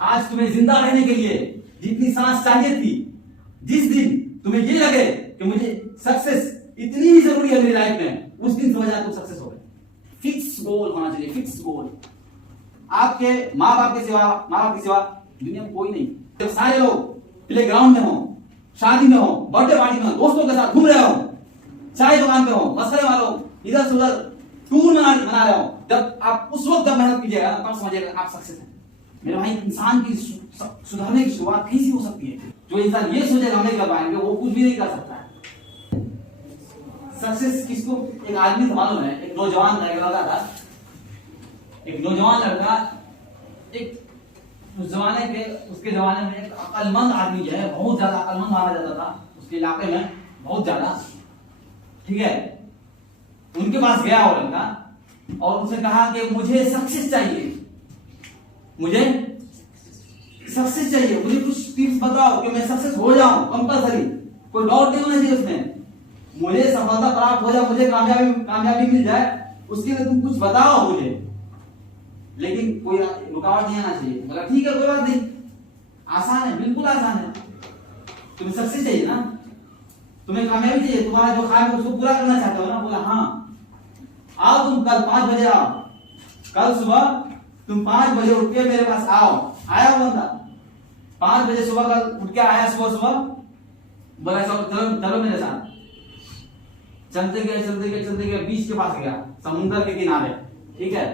आज तुम्हें जिंदा रहने के लिए जितनी सांस चाहिए थी, जिस दिन तुम्हें ये लगे कि मुझे सक्सेस इतनी ही जरूरी है मेरी लाइफ में, उस दिन समझना तुम सक्सेस हो गए। फिक्स गोल होना चाहिए, फिक्स गोल। आपके माँ बाप के सिवा दुनिया में कोई नहीं। जब सारे लोग प्ले ग्राउंड में हो, शादी में हो, बर्थडे पार्टी में हो, दोस्तों के साथ घूम रहे हो, चाय दुकान पे हो, मसले वालों इधर से उधर टूर मना रहे हो, जब आप उस वक्त जब मेहनत कीजिएगा तब समझिएगा आप सक्सेस हैं। मेरे भाई, इंसान की सुधरने की शुरुआत कैसी हो सकती है? जो इंसान ये सोचेगा हम नहीं कर पाएंगे, वो कुछ भी नहीं कर सकता है। सक्सेस किसको? एक आदमी था मालूम है, एक नौजवान लड़का था, एक नौजवान लड़का, एक उसके जमाने में एक अक्लमंद आदमी जो है, बहुत ज्यादा अक्लमंद माना जाता था उसके इलाके में, बहुत ज्यादा, ठीक है। उनके पास गया वो लड़का और उसने कहा कि मुझे सक्सेस चाहिए, मुझे सक्सेस चाहिए, मुझे कुछ टिप्स बताओ कि मैं सक्सेस हो जाऊं कंपल्सरी, कोई डाउट नहीं होना चाहिए उसमें, मुझे सफलता प्राप्त हो जाए, मुझे कामयाबी मिल जाए, उसके लिए तुम कुछ बताओ मुझे, लेकिन कोई रुकावट नहीं आना चाहिए। बोला ठीक है, कोई बात नहीं, आसान है, बिल्कुल आसान है। तुम्हें सक्सेस चाहिए ना, तुम्हें कामयाबी चाहिए, तुम्हारा जो ख्वाब है उसको पूरा करना चाहते हो ना? बोला हाँ, आओ तुम कल 5 बजे आओ, कल सुबह तुम 5 बजे उठ के मेरे पास आओ। आया वो बंदा 5 बजे सुबह कल उठ के आया, सुबह बोला चलो मेरे साथ। चलते गए बीच के पास गया, समुद्र के किनारे, ठीक है।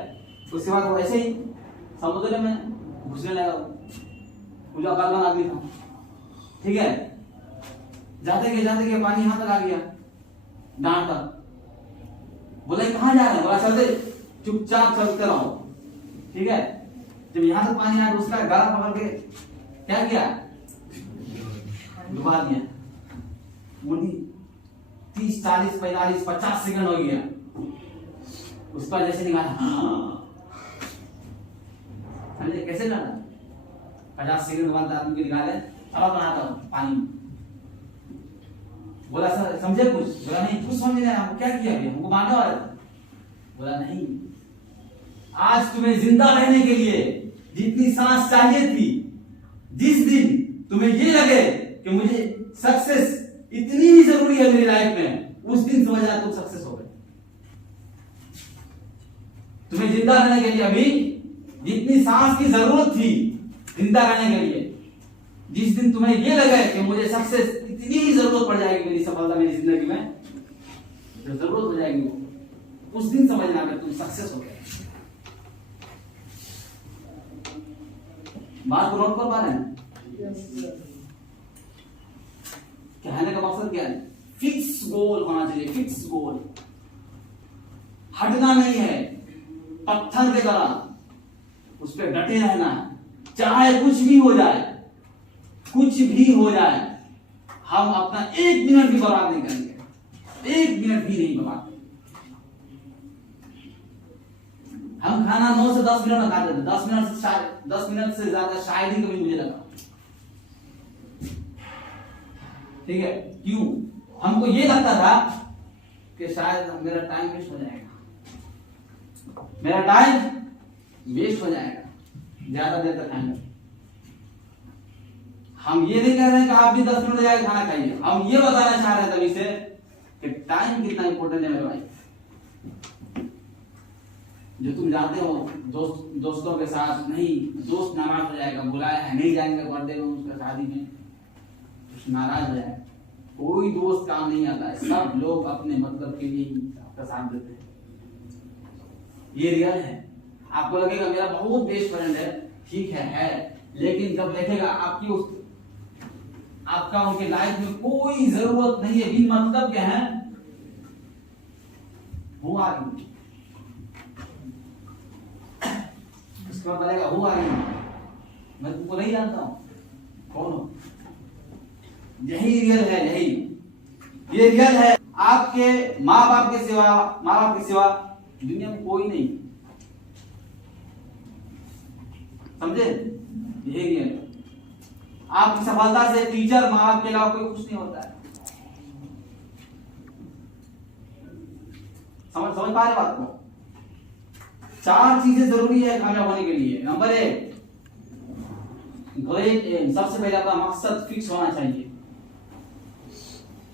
उसके बाद वो ऐसे ही समुद्र में घुसने लगा, पूजा करना आदमी था, ठीक है। जाते गए पानी यहां तक आ गया, डांट तक। बोला कहां जा रहे हैं? बोला चलते, चुपचाप चलते रहो, ठीक है। जब यहां तक पानी आया तो उसका गला पकड़ के क्या किया? डुबा दिया। मुड़ी 30, 40, 45, 50 सेकंड हो गया, उसका जैसे निकाला, समझे कैसे जाना? 50 सेकंड बाद आदमी को निकाले, अब बनाता हूं पानी। बोला सर समझे कुछ? बोला नहीं, कुछ समझ नहीं आया, हमको क्या किया अभी, हमको मारने वाला था। बोला नहीं, आज तुम्हें जिंदा रहने के लिए जितनी सांस चाहिए थी, जिस दिन तुम्हें ये लगे कि मुझे सक्सेस इतनी ही जरूरी है मेरी लाइफ में, उस दिन समझना तुम सक्सेस हो गए। तुम्हें जिंदा रहने के लिए अभी जितनी सांस की जरूरत थी जिंदा रहने के लिए, जिस दिन तुम्हें ये लगे कि मुझे सक्सेस इतनी ही जरूरत पड़ जाएगी, मेरी सफलता मेरी जिंदगी में जो जरूरत हो जाएगी, वो उस दिन समझना कि तुम सक्सेस हो गए। बात को नोट कर पा रहे हैं? कहने का मकसद क्या है? फिक्स गोल होना चाहिए, फिक्स गोल। हटना नहीं है, पत्थर की तरह उस पर डटे रहना है, चाहे कुछ भी हो जाए, कुछ भी हो जाए, हम अपना 1 मिनट भी बर्बाद नहीं करेंगे, 1 मिनट भी नहीं बर्बाद। हम खाना 9 से 10 मिनट में खाते थे, 10 मिनट से ज्यादा शायद ही कभी मुझे लगा, ठीक है। क्यों? हमको ये लगता था कि शायद मेरा टाइम वेस्ट हो जाएगा, मेरा टाइम वेस्ट हो जाएगा ज्यादा देर तक खाएंगे। हम ये नहीं कह रहे हैं कि आप भी 10 मिनट जाके खाना खाइए, हम ये बताना चाह रहे हैं तभी से कि टाइम कितना इंपॉर्टेंट है मेरे भाई। जो तुम जाते हो दोस्तों के साथ, नहीं दोस्त नाराज हो जाएगा, बुलाया है नहीं जाएंगे बर्थडे में, उसका शादी में, कुछ नाराज हो जाएगा। कोई दोस्त काम नहीं आता है, सब लोग अपने मतलब के लिए आपका साथ देते हैं, ये रियल है। आपको लगेगा मेरा बहुत बेस्ट फ्रेंड है, ठीक है, लेकिन जब देखेगा आपका उनके लाइफ में कोई जरूरत नहीं है, बिन मतलब के हैं, हु आर यू, उसके बाद बोलेगा हु आर यू, मैं तुमको नहीं जानता हूं, कौन हो? यही रियल है, ये रियल है। आपके माँ बाप के सिवा दुनिया में कोई नहीं, समझे? यही रियल है। आपकी सफलता से टीचर, माँ बाप के अलावा कोई कुछ नहीं होता है। समझ पा रहे बात को? 4 चीजें जरूरी है कामयाब होने के लिए। नंबर 1, ग्रेट एम, सबसे पहले अपना मकसद फिक्स होना चाहिए,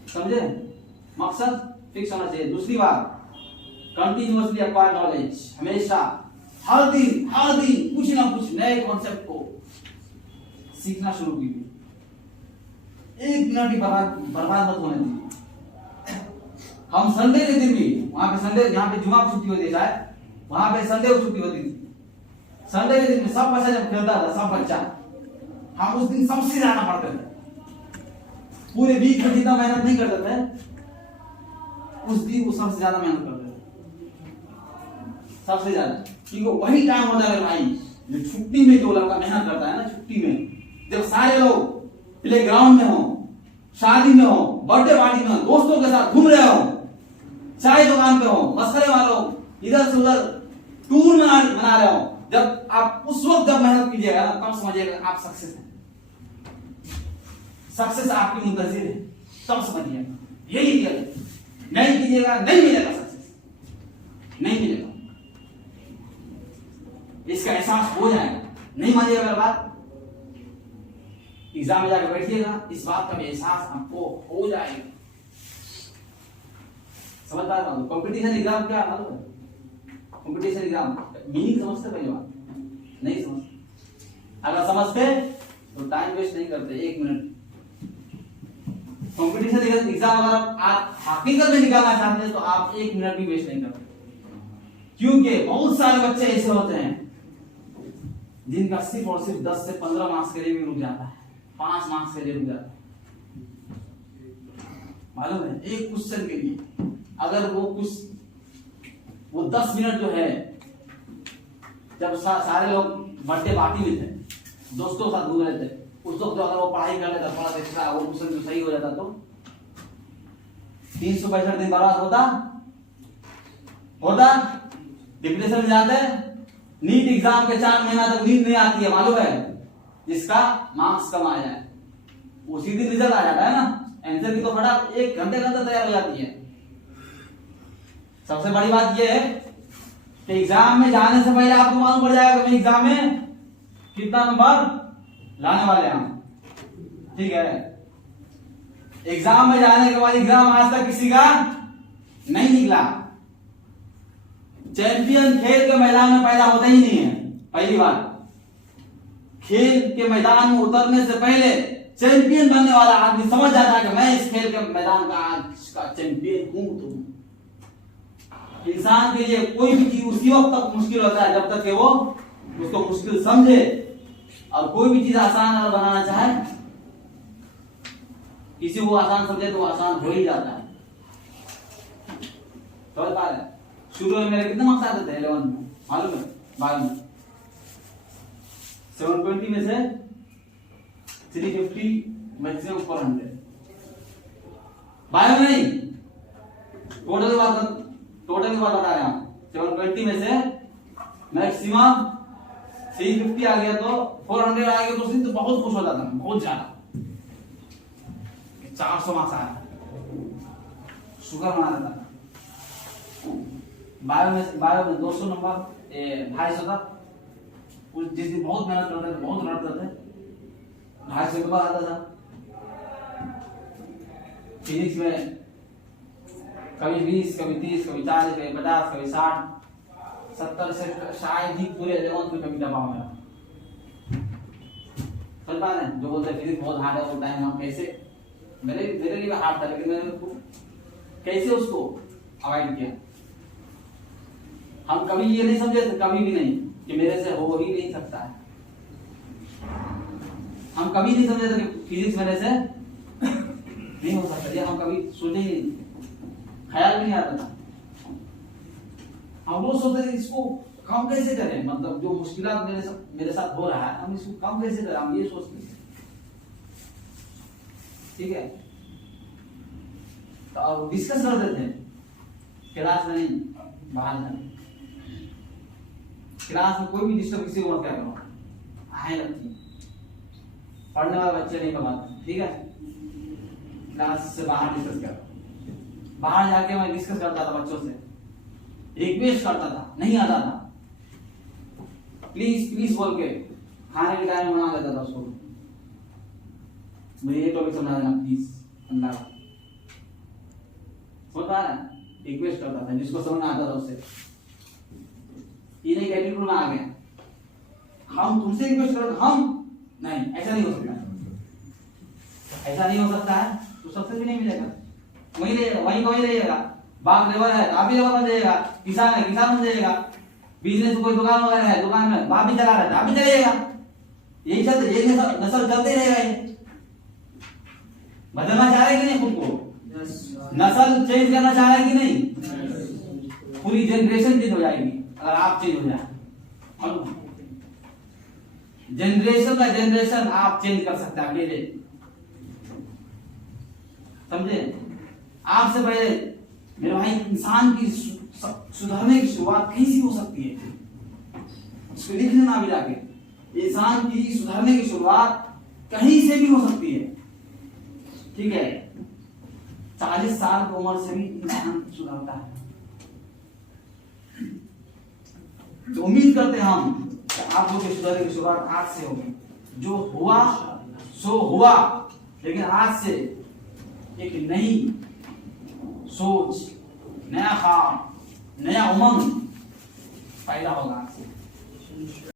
समझे? मकसद फिक्स होना चाहिए। दूसरी बात, कंटिन्यूअसली एक्वायर नॉलेज, हमेशा हर दिन कुछ ना कुछ नए कॉन्सेप्ट को सीखना शुरू कीजिए। एक मिनट भी बर्बाद मत होने दीजिए। हम संडे के दिन भी वहां पे संडे, यहाँ पे जुमा की छुट्टी होती है शायद, वहां पे संडे को छुट्टी होती थी। संडे के दिन में सब बच्चा जब खेलता था, सब बच्चा, हम उस दिन सबसे ज्यादा पढ़ते थे। पूरे वीक में जितना मेहनत नहीं करते थे, उस दिन वो सबसे ज्यादा मेहनत करते थे, सबसे ज्यादा। क्योंकि वही टाइम होता है भाई, जो छुट्टी में जो लड़का मेहनत करता है ना, छुट्टी में जब सारे लोग प्ले ग्राउंड में हो, शादी में हो, बर्थडे पार्टी में हो, दोस्तों के साथ घूम रहे हो, चाय दुकान पे हो, मस्करे वालों इधर से उधर टूर मना रहे हो, जब आप उस वक्त जब मेहनत कीजिएगा ना, तब समझिएगा आप सक्सेस हैं, सक्सेस आपकी मुंतजिर है, तब समझिएगा। यही किया, नहीं कीजिएगा नहीं मिलेगा सक्सेस, नहीं मिलेगा। इसका एहसास हो जाएगा, नहीं मानिएगा मेरी बात, एग्जाम में जाकर बैठिएगा, इस बात का भी एहसास आपको हो जाएगा। समझ पा रहा हूं? कंपटीशन एग्जाम क्या मालूम है? कंपटीशन एग्जाम मीनिंग समझते पहले बात? नहीं समझते। अगर समझते तो टाइम वेस्ट नहीं करते, 1 मिनट। कंपटीशन एग्जाम अगर आप हकीकत में निकालना चाहते हैं तो आप 1 मिनट भी वेस्ट नहीं करते, क्योंकि बहुत सारे बच्चे ऐसे होते हैं जिनका सिर्फ और सिर्फ 10 से 15 मार्क्स के लिए भी रुक जाता है, 5 मार्क्स के लिए रुक जाता है। मालूम है? एक क्वेश्चन के लिए अगर वो 10 मिनट जो है, जब सारे लोग बर्थडे पार्टी में थे, दोस्तों के साथ घूम रहे थे, उस वक्त अगर वो पढ़ाई कर लेता, थोड़ा देखता, वो क्वेश्चन जो सही हो जाता तो 365 दिन बर्बाद होता, डिप्रेशन में जाते। नीट एग्जाम के 4 महीना तक नींद नहीं आती है, मालूम है? जिसका मार्क्स कम आ जाए उसी दिन रिजल्ट आ जाता है ना, आंसर की तो फटाफट 1 घंटे के अंदर तैयार हो जाती है। सबसे बड़ी बात यह है कि एग्जाम में जाने से पहले आपको मालूम पड़ जाएगा कि एग्जाम में कितना नंबर लाने वाले हैं हम, ठीक है? एग्जाम में जाने के बाद एग्जाम आज तक किसी का नहीं निकला। चैंपियन खेल के मैदान में पैदा होता ही नहीं है। पहली बात, खेल के मैदान में उतरने से पहले चैंपियन बनने वाला आदमी समझ जाता है कि मैं इस खेल के मैदान का आज का चैंपियन हूं। तो इंसान के लिए कोई भी चीज उसी वक्त तक मुश्किल होता है जब तक कि वो उसको मुश्किल समझे, और कोई भी चीज आसान अगर बनाना चाहे, किसी को आसान समझे तो आसान हो ही जाता है। तो शुरू में मेरे कितने मार्क्स आते थे 11 में मालूम है? 12 में 720 में से 350, मैक्सिमम 400। बायो में नहीं, टोटल की बात बता रहे हैं हम। 720 में से मैक्सिमम 350 आ गया तो 400 आ गया, तो उस दिन तो बहुत खुश हो जाता था, बहुत ज्यादा। 400 मार्क्स आया, शुगर मना देता था। बायो में 200 नंबर 250 था। जिस दिन बहुत मेहनत करते थे, बहुत लड़ते थे, 250 नंबर आता था। फिजिक्स में कभी 20, कभी 30, कभी 40, कभी 50, कभी 60, 70 से शायद ही पूरे 11th में कभी दबाव में। समझ पा रहे हैं? जो बोलते हैं फिजिक्स बहुत हार्ड है, वो टाइम हम कैसे, मेरे लिए हार्ड था, लेकिन मैंने उसको कैसे उसको अवॉइड किया। हम कभी ये नहीं समझे थे, कभी भी नहीं, कि मेरे से हो ही नहीं सकता है। हम कभी नहीं समझे थे कि फिजिक्स मेरे से नहीं हो सकता, ये हम कभी सोचे ही नहीं, ख्याल भी नहीं आता था। हम लोग सोचते थे इसको कम कैसे करें, मतलब जो मुश्किलात मेरे साथ हो रहा है, हम इसको कम कैसे करें, हम ये सोचते थे। ठीक है, तो डिस्कस करते थे क्लास में, नहीं बाहर जाने। क्लास में कोई भी डिस्टर्ब किसी को मत क्या करो, आए लगती पढ़ने वाले बच्चे नहीं कमाते, ठीक है? क्लास से बाहर डिस्कस करो। बाहर जाके मैं डिस्कस करता था बच्चों से, रिक्वेस्ट करता था, नहीं आता था, प्लीज प्लीज बोल के खाने के टाइम बना लेता था उसको। मुझे ये टॉपिक समझा देना प्लीज, अल्लाह का समझ पा रहा है, रिक्वेस्ट करता था जिसको समझ आता था उससे। ये नहीं एटीट्यूड में आ गया, हम तुमसे रिक्वेस्ट करो, हम नहीं, ऐसा नहीं हो सकता है, ऐसा नहीं हो सकता है, तो सक्सेस भी नहीं मिलेगा। वही रहेगा, वही वही रहेगा। बाप लेबर है, आप भी लेबर बन जाइएगा, किसान है, किसान बन जाइएगा, बिजनेस कोई दुकान वगैरह है, दुकान में बाप भी चला रहा है, आप भी चलेगा। यही चलते, यही नस्ल चलते रहेगा। ये बदलना चाह रहे कि नहीं खुद को? नस्ल चेंज करना चाह रहे कि नहीं? पूरी जनरेशन चेंज हो जाएगी अगर आप चेंज हो जाए। जनरेशन का जनरेशन आप चेंज कर सकते हैं अकेले, समझे? आपसे पहले मेरे भाई इंसान की सुधरने की शुरुआत कहीं से हो सकती है, उसको लिख लेना भी जाके। इंसान की सुधरने की शुरुआत कहीं से भी हो सकती है, ठीक है? 40 साल की उम्र से भी इंसान सुधरता है। तो उम्मीद करते हैं हम कि आप लोग के सुधरने की शुरुआत आज से होगी। जो हुआ सो हुआ, लेकिन आज से एक नई सोच, नया ख्वाब, नया उमंग पैदा होगा आज से।